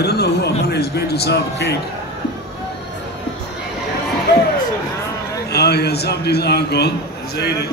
I don't know who Amanda is going to serve cake. He has served his uncle, Zaire.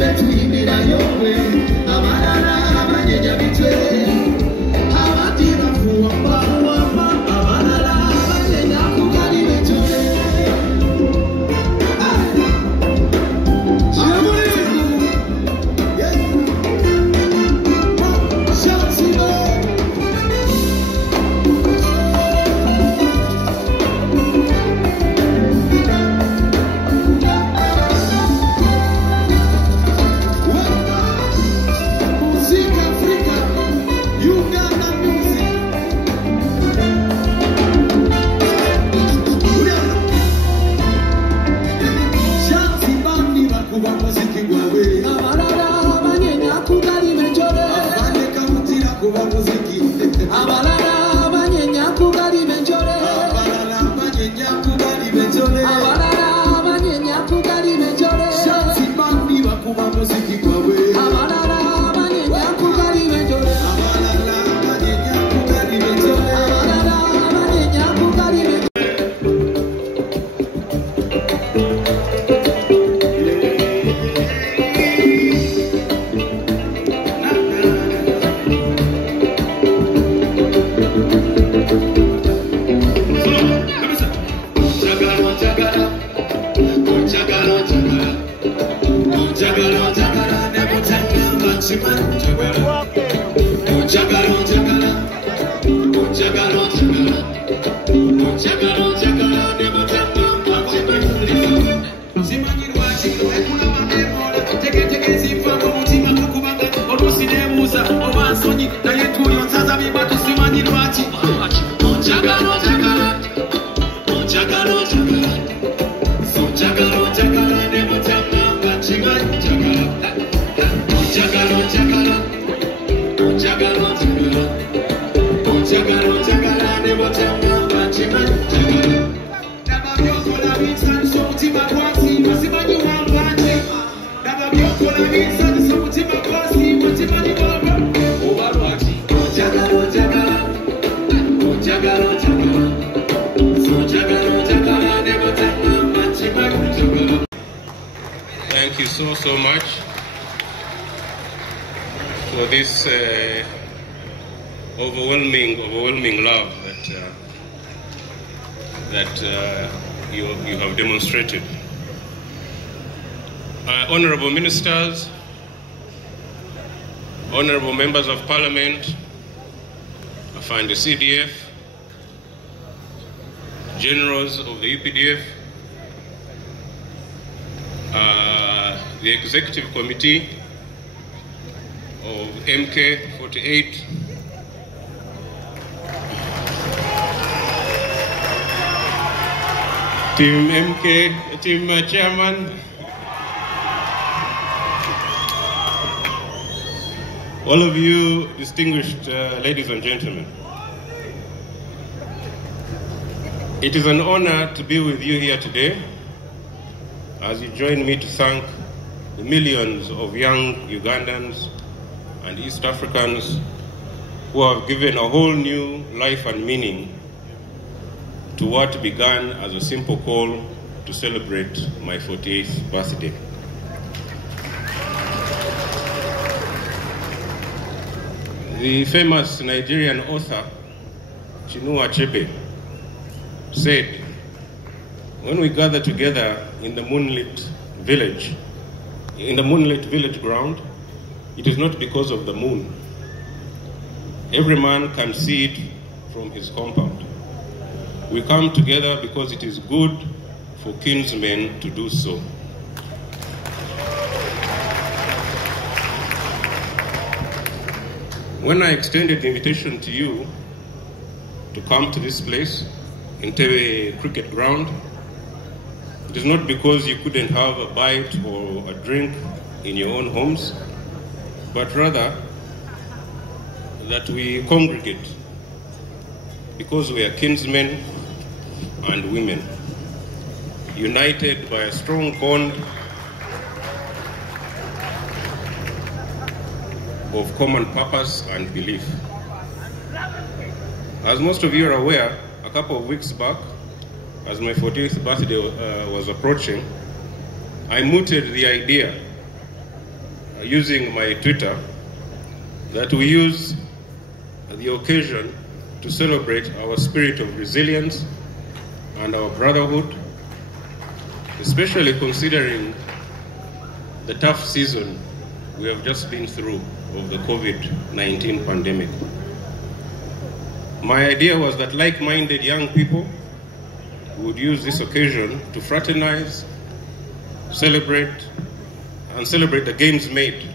Between me and your way, I'm Thank you so much for this overwhelming love that you have demonstrated. Honorable ministers, honorable members of parliament, I find the CDF, generals of the UPDF, the executive committee of MK48, Team MK, Team Chairman, all of you distinguished ladies and gentlemen. It is an honor to be with you here today as you join me to thank the millions of young Ugandans and East Africans who have given a whole new life and meaning to what began as a simple call to celebrate my 48th birthday. The famous Nigerian author Chinua Achebe said, when we gather together in the moonlit village ground, it is not because of the moon. Every man can see it from his compound. We come together because it is good for kinsmen to do so. When I extended the invitation to you to come to this place, Entebbe cricket ground, it is not because you couldn't have a bite or a drink in your own homes, but rather that we congregate because we are kinsmen and women, united by a strong bond of common purpose and belief. As most of you are aware, a couple of weeks back, as my 40th birthday was approaching, I mooted the idea, using my Twitter, that we use the occasion to celebrate our spirit of resilience and our brotherhood, especially considering the tough season we have just been through of the COVID-19 pandemic. My idea was that like-minded young people would use this occasion to fraternize, celebrate the gains made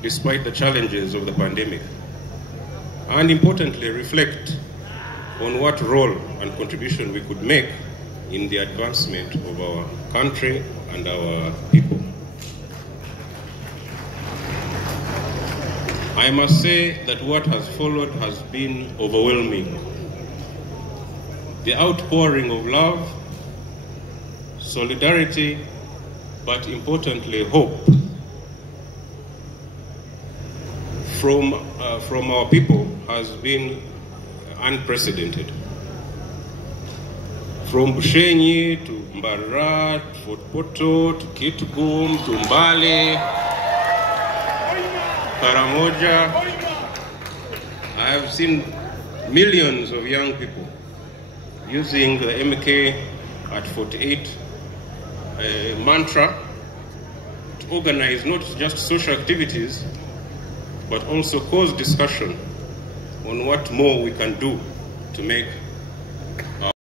despite the challenges of the pandemic, and importantly reflect on what role and contribution we could make in the advancement of our country and our people. I must say that what has followed has been overwhelming. The outpouring of love, solidarity, but importantly hope from our people has been unprecedented. From Bushenyi to Mbarara, to Fort Poto, to Kitgum, to Mbale, Karamoja, I have seen millions of young people using the MK at 48 mantra to organize not just social activities, but also cause discussion on what more we can do to make